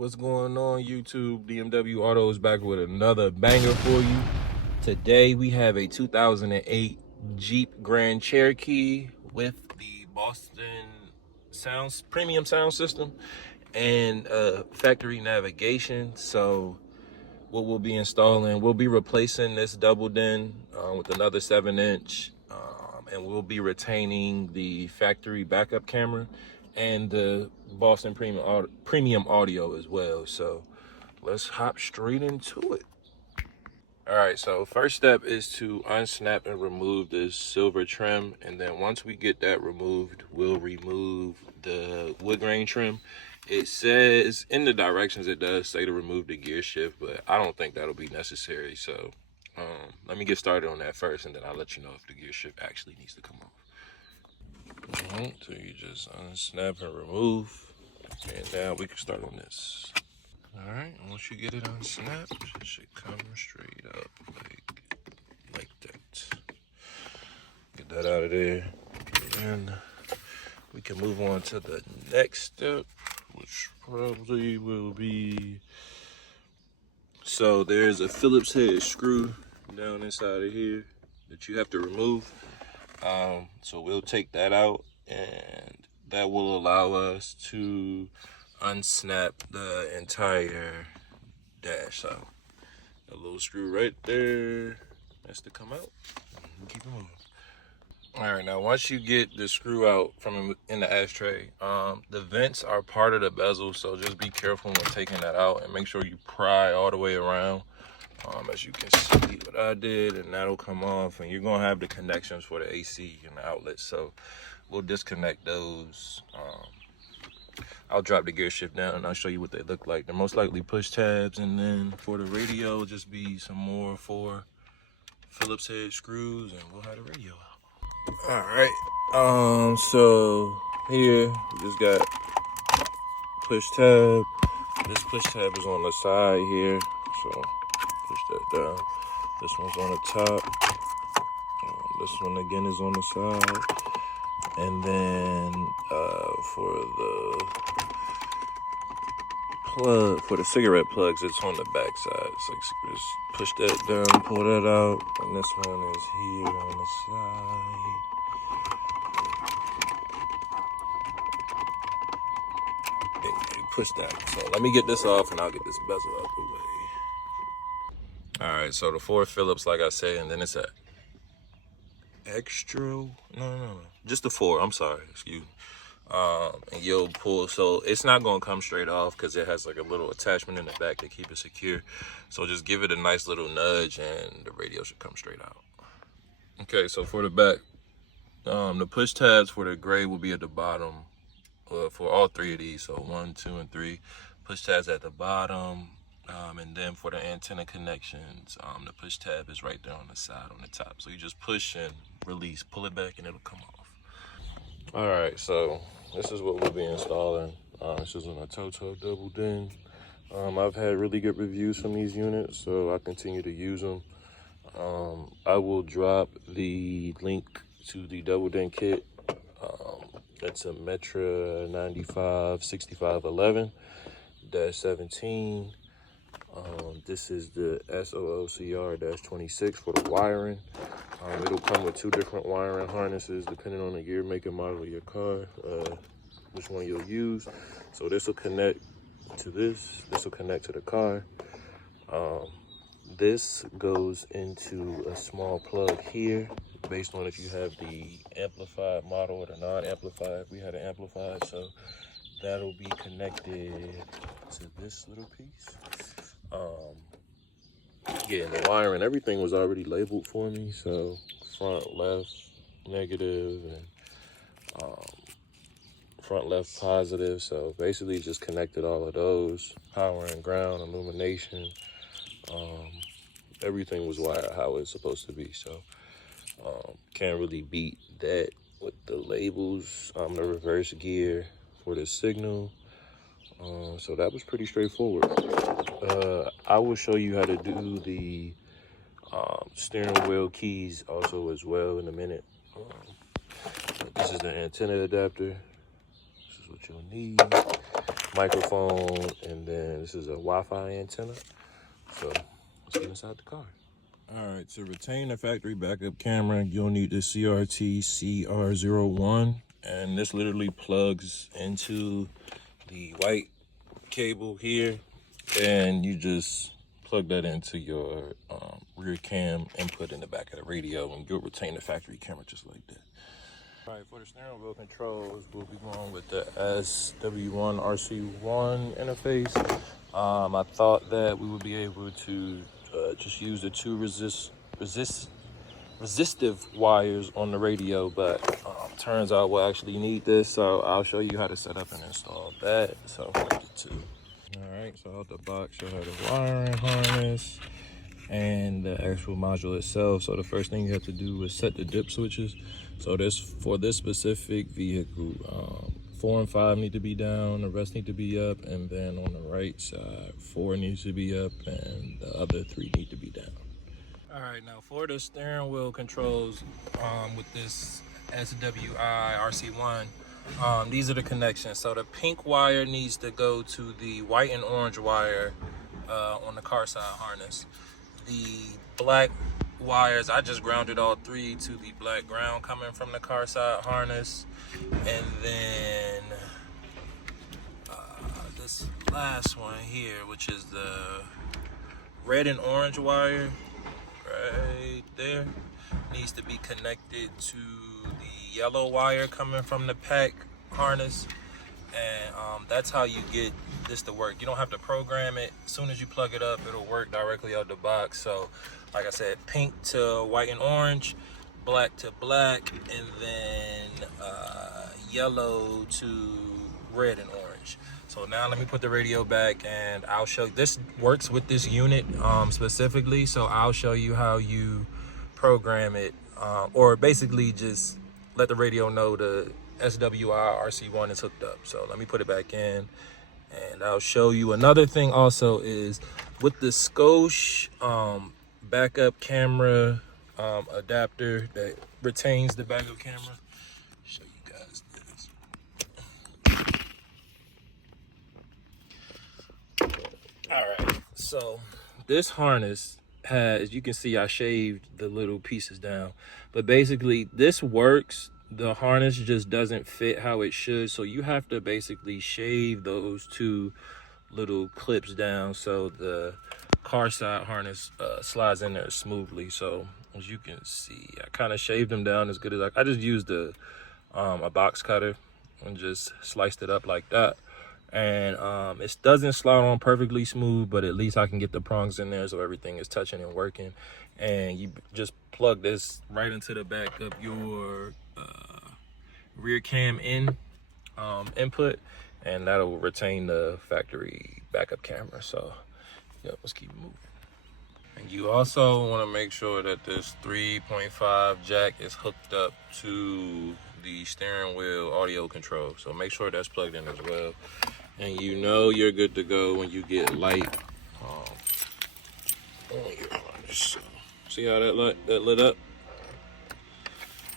What's going on, YouTube? D.M.W Auto is back with another banger for you. Today we have a 2008 Jeep Grand Cherokee with the Boston premium sound system and factory navigation. So what we'll be installing, we'll be replacing this double din with another 7-inch, and we'll be retaining the factory backup camera and the Boston premium audio as well. So let's hop straight into it. All right, so first step is to unsnap and remove this silver trim, and then once we get that removed, we'll remove the wood grain trim. It says in the directions, it does say to remove the gear shift, but I don't think that'll be necessary. So let me get started on that first, and then I'll let you know if the gear shift actually needs to come off. So you just unsnap and remove, and now we can start on this. All right, and once you get it unsnapped, it should come straight up like that. Get that out of there, and we can move on to the next step, which probably will be, so there's a Phillips head screw down inside of here that you have to remove. So we'll take that out, and that will allow us to unsnap the entire dash. So a little screw right there has to come out. Keep it moving. All right, now once you get the screw out from in the ashtray, the vents are part of the bezel, so just be careful when taking that out and make sure you pry all the way around. As you can see what I did, and that'll come off, and you're gonna have the connections for the AC and the outlets, so we'll disconnect those. I'll drop the gear shift down and I'll show you what they look like. They're most likely push tabs, and then for the radio, just be some more 4 Phillips head screws, and we'll have the radio out. All right, so here we just got push tab. This push tab is on the side here, so push that down. This one's on the top. This one again is on the side. And then for the plug, for the cigarette plugs, it's on the back side. So just push that down, pull that out, and this one is here on the side. And you push that. So let me get this off, and I'll get this bezel out the way. All right, so the 4 Phillips, like I said, and then it's a extra, just the 4, I'm sorry, excuse me. And you'll pull, so it's not gonna come straight off because it has like a little attachment in the back to keep it secure. So just give it a nice little nudge and the radio should come straight out. Okay, so for the back, the push tabs for the gray will be at the bottom for all 3 of these. So 1, 2, and 3 push tabs at the bottom. And then for the antenna connections, the push tab is right there on the side on the top. So you just push and release, pull it back, and it'll come off. All right, so this is what we'll be installing. This is an ATOTO double din. I've had really good reviews from these units, so I continue to use them. I will drop the link to the double din kit. It's a Metra 956511-17. This is the CRUX-SOOCR-26 for the wiring. It'll come with 2 different wiring harnesses depending on the year, make, and model of your car, which one you'll use. So this will connect to this will connect to the car. This goes into a small plug here based on if you have the amplified model or the non-amplified. We had an amplified, so that'll be connected to this little piece. Yeah, and the wiring, everything was already labeled for me. So front left negative and front left positive. So basically just connected all of those, power and ground, illumination. Everything was wired how it's supposed to be. So can't really beat that with the labels. The reverse gear for the signal. So that was pretty straightforward. I will show you how to do the steering wheel keys also as well in a minute. This is the antenna adapter. This is what you'll need. microphone, and then this is a Wi-Fi antenna. So let's get inside the car. All right, to retain the factory backup camera, you'll need the CRT CR01, and this literally plugs into the white cable here, and you just plug that into your rear cam input in the back of the radio, and you'll retain the factory camera just like that. All right, for the steering wheel controls, we'll be going with the SW1 RC1 interface. I thought that we would be able to just use the two resistive wires on the radio, but turns out we'll actually need this, so I'll show you how to set up and install that. So the two. All right, so out the box you'll have the wiring harness and the actual module itself. So the first thing you have to do is set the dip switches. So for this specific vehicle, 4 and 5 need to be down, the rest need to be up, and then on the right side, 4 needs to be up and the other 3 need to be down. All right, now for the steering wheel controls with this SWI RC1, these are the connections. So the pink wire needs to go to the white and orange wire on the car side harness. The black wires, I just grounded all 3 to the black ground coming from the car side harness. And then this last one here, which is the red and orange wire right there, needs to be connected to the yellow wire coming from the pack harness. And that's how you get this to work. You don't have to program it. As soon as you plug it up, it'll work directly out the box. So like I said, pink to white and orange, black to black, and then yellow to red and orange. So now let me put the radio back and I'll show you. This works with this unit specifically, so I'll show you how you program it, or basically just let the radio know the SWI RC1 is hooked up. So let me put it back in and I'll show you. Another thing also is with the Scosche backup camera adapter that retains the backup camera. Show you guys this. All right, so this harness has, you can see I shaved the little pieces down, but basically this works. The harness just doesn't fit how it should, so you have to basically shave those 2 little clips down so the car side harness slides in there smoothly. So as you can see, I kind of shaved them down as good as I just used a box cutter and just sliced it up like that. And it doesn't slide on perfectly smooth, but at least I can get the prongs in there so everything is touching and working. And you just plug this right into the back of your rear cam input, and that'll retain the factory backup camera. So yeah, let's keep moving. And you also want to make sure that this 3.5 jack is hooked up to the steering wheel audio control. So make sure that's plugged in as well. And you know you're good to go when you get light on your harness. So see how that lit up?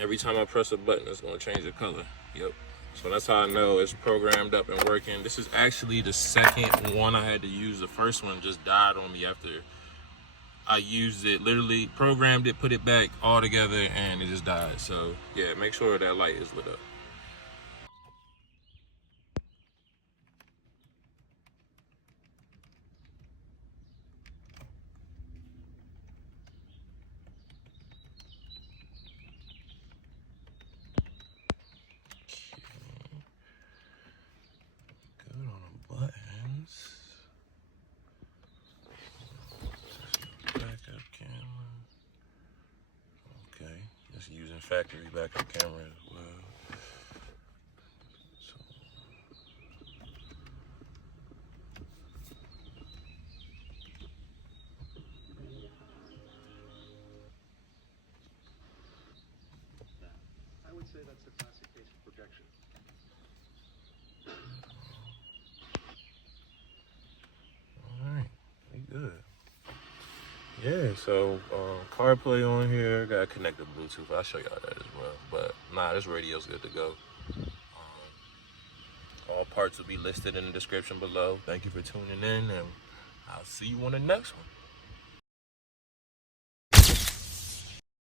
Every time I press a button, it's gonna change the color. Yep. So that's how I know it's programmed up and working. This is actually the second one I had to use. The first one just died on me after I used it, literally programmed it, put it back all together, and it just died. So yeah, make sure that light is lit up. Good on the buttons. Backup camera. Okay, just using factory backup camera as well. I would say that's a classic case of projection. All right, we good. Yeah, so CarPlay on here. Got to connect the Bluetooth. I'll show y'all that as well. But nah, this radio's good to go. All parts will be listed in the description below. Thank you for tuning in, and I'll see you on the next one.